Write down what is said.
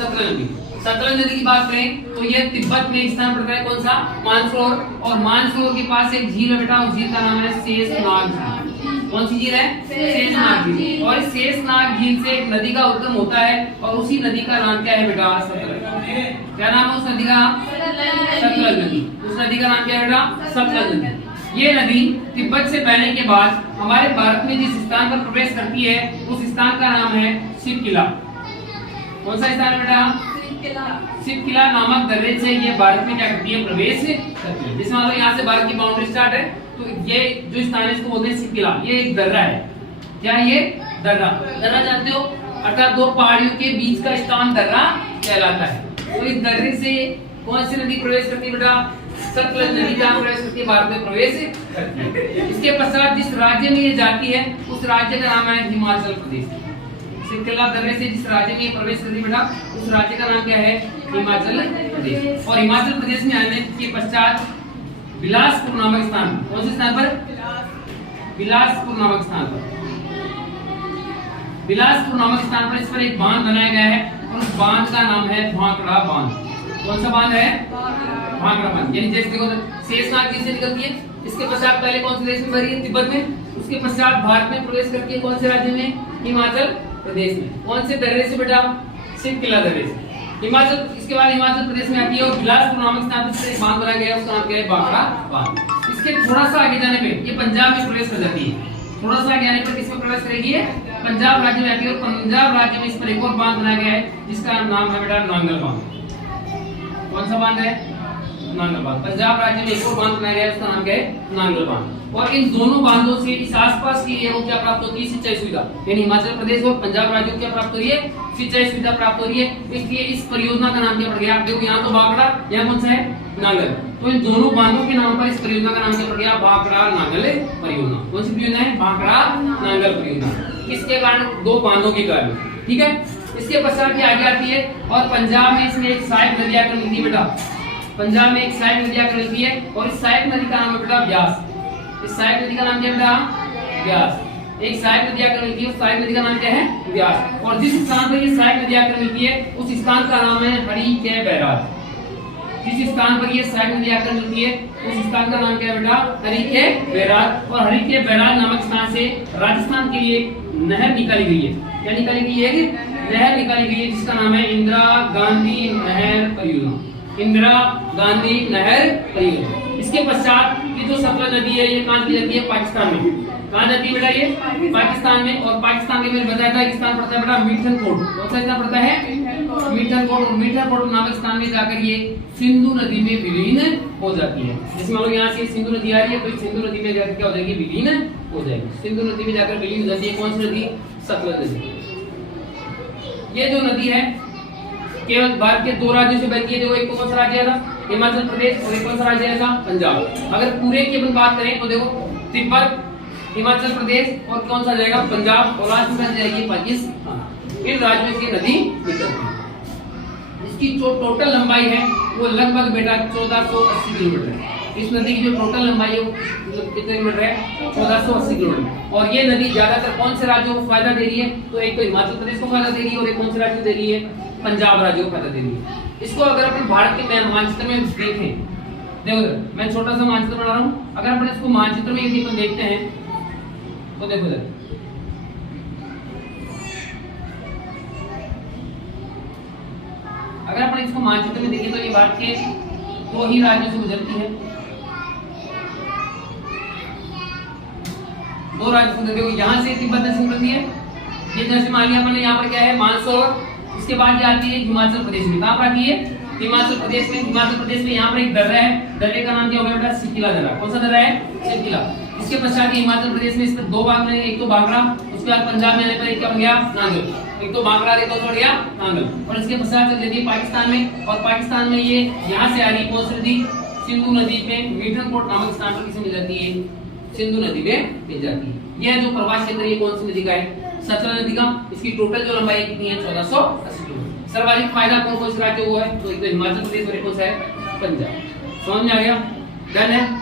सतलज नदी। सतलज नदी की बात करें तो ये तिब्बत में स्थान पड़ता है, कौन सा, मानसरोवर, और मानसरोवर के पास एक झील है बेटा, उस झील का नाम है शेषनाग झील। कौन सी झील है, शेषनाग झील। और इस शेषनाग झील से एक नदी का उद्गम होता है और उसी नदी का नाम क्या है बेटा, सतलज। क्या नाम है उस नदी का, सतलज नदी। उस नदी का नाम क्या है बेटा, सतलज नदी। ये नदी तिब्बत से बहने के बाद हमारे भारत में जिस स्थान पर प्रवेश करती है उस स्थान का नाम है शिवकिला। कौन सा स्थान है बेटा, शिवकिला नामक दर्रे से ये भारत में क्या करती है, प्रवेश करती है। जिसमें मतलब यहाँ से भारत की बाउंड्री स्टार्ट है, तो ये जो स्थान है इसको बोलते हैं शिवकिला। ये एक दर्रा है, क्या ये दर्रा, दर्रा जानते हो, अर्थात दो पहाड़ियों के बीच का स्थान दर्रा कहलाता है। तो इस दर्रे से कौन सी नदी प्रवेश करती है बेटा, सतलज नदी का प्रवेश करती है, भारत में प्रवेश करती है। इसके पश्चात जिस राज्य में ये जाती है उस राज्य का नाम है हिमाचल प्रदेश। शिवकिला दर्रे से जिस राज्य में ये प्रवेश करती है बेटा उस राज्य का नाम क्या है, हिमाचल प्रदेश। और हिमाचल प्रदेश में आने के पश्चात बिलासपुर नामक स्थान, कौन से स्थान पर, बिलासपुर नामक स्थान पर, बिलासपुर नामक स्थान पर इस पर एक बांध बनाया गया है और उस बांध का नाम है भांकड़ा बांध। कौन सा बांध है, भांकड़ा बांध। यानी जैसे देखो शेषनाग झील से निकलती है, इसके पश्चात पहले कौन से देश में भरी है, तिब्बत में, उसके पश्चात भारत में प्रवेश करती है, कौन से राज्य में, हिमाचल प्रदेश में। कौन से दर्रे से बेटा, शिवकिला दर्रे से। हिमाचल, इसके बाद हिमाचल प्रदेश में आती है और बिलासपुर नामक स्थान पर एक बांध बनाया गया है, उसका नाम क्या है, भांकड़ा बांध। इसके थोड़ा सा आगे जाने पे ये पंजाब में प्रवेश कर जाती है। थोड़ा सा आगे आने पर किसमें प्रवेश करेगी, पंजाब राज्य में आती है और पंजाब राज्य में इस पर एक और बांध बनाया गया है जिसका नाम है बेटा नांगल बांध। कौन सा बांध है, नांगल बांध। पंजाब राज्य में एक और बांध बनाया गया है, उसका नाम क्या है, नांगल बांध। और इन दोनों बांधों से इस आसपास की एरिया को क्या प्राप्त होती है, सिंचाई सुविधा। यानी हिमाचल प्रदेश और पंजाब राज्यों को क्या प्राप्त हो रही है, सिंचाई सुविधा प्राप्त हो रही है। इसलिए इस परियोजना का नाम क्या पड़ गया, देखो यहाँ तो भांकड़ा, यहाँ कौन सा है, नांगल। तो इन दोनों बांधों के नाम पर इस परियोजना का नाम क्या पड़ गया, भांकड़ा नांगल परियोजना। कौन सी परियोजना है, भांकड़ा नांगल परियोजना। किसके कारण, दो बांधों के कारण, ठीक है। इसके पश्चात ये आगे आती है और पंजाब में इसमें एक सहायक नदी आकर मिलती है बेटा, पंजाब में एक सहायक नदी आकर मिलती है और इस सहायक नदी का नाम है बेटा व्यास। इस सहायक नदी का नाम क्या है बेटा, व्यास। एक सहायक नदी आकर मिलती है, उस सहायक नदी का नाम क्या है, व्यास। और जिस स्थान पर ये सहायक नदी आकर मिलती है उस स्थान का नाम है हरिके बैराज। जिस स्थान पर ये सहायक नदी आकर मिलती है उस स्थान का नाम क्या है बेटा, हरिके बैराज। और हरिके बैराज नामक स्थान से राजस्थान के लिए नहर निकाली गई है। क्या निकाली गई है, नहर निकाली गई है जिसका नाम है इंदिरा गांधी नहर परियोजना। इंदिरा गांधी नहर परियोजना। इसके पश्चात ये जो सतलज नदी है ये कहाँ जाती है, पाकिस्तान में। कहाँ जाती है बेटा, ये पाकिस्तान में। और पाकिस्तान के मैंने बताया था कि स्थान पड़ता है बेटा मिठनकोट। कौन सा स्थान पड़ता है, मिठनकोट। और मिठनकोट नामक स्थान में जाकर ये सिंधु नदी में विलीन हो जाती है। जिसमें अगर यहाँ से सिंधु नदी आ रही है तो सिंधु नदी में जाकर क्या हो जाएगी, विलीन हो जाएगी। सिंधु नदी में जाकर विलीन हो जाती है। कौन सी नदी, सतलज नदी। ये जो नदी है केवल भारत के दो राज्यों से बहती है। जो एक कौन सा राज्य था, हिमाचल प्रदेश, और एक कौन सा राज्य था, पंजाब। अगर पूरे की अपन बात करें तो देखो तिब्बत, हिमाचल प्रदेश और कौन सा जाएगा, पंजाब, और लास्ट में जाएगी पाकिस्तान। इन राज्यों से नदी निकलती है। इसकी जो टोटल लंबाई है वो लगभग बेटा 1480 किलोमीटर है। इस नदी की जो टोटल लंबाई है वो कितने किलोमीटर है, 1480 किलोमीटर। और ये नदी ज्यादातर कौन से राज्यों को फायदा दे रही है, तो एक तो हिमाचल प्रदेश को फायदा दे रही है और एक कौन से राज्य को दे रही है, पंजाब राज्य को फायदा दे रही है। इसको अगर अपन भारत के मानचित्र में देखें, देखो मैं छोटा सा मानचित्र बना रहा हूँ, अगर अपन इसको मानचित्र में यदि अपन देखते हैं तो देखो अगर अपन इसको मानचित्र में देखें तो ये भारत के दो ही राज्यों से गुजरती है। दो राज्य से देखो, यहाँ से तिब्बत नदी निकलती है। ये जैसे मान लिया अपने यहाँ पर क्या है, मानसरोवर। इसके बाद ये आती है हिमाचल प्रदेश में। कहाँ पर आती है, हिमाचल प्रदेश में। हिमाचल प्रदेश में यहाँ पर एक दर्रा है, दर्रे का नाम क्या होगा बेटा, शिवकिला दर्रा। कौन सा दर्रा है, शिवकिला। इसके पश्चात हिमाचल प्रदेश में इस पर दो भाग बनेंगे, एक तो भांकड़ा, उसके बाद पंजाब में आने पर एक क्या बन गया, नांगल। एक तो भांकड़ा, एक तो गया नांगल। और इसके पश्चात चल जाती है पाकिस्तान में, और पाकिस्तान में ये यहाँ से आ रही कौन सी नदी, सिंधु नदी में मिठनकोट नामक स्थान पर किसे मिल जाती है, सिंधु नदी में मिल जाती है। यह जो प्रवास क्षेत्र ये कौन सी नदी का है, सतलज नदी का। इसकी टोटल जो लंबाई कितनी है, 1480 किलोमीटर। सर्वाधिक फायदा कौन कौन से राज्यों को है, तो एक तो हिमाचल प्रदेश और एक कौन सा है, पंजाब। समझ में आ गया, डन है।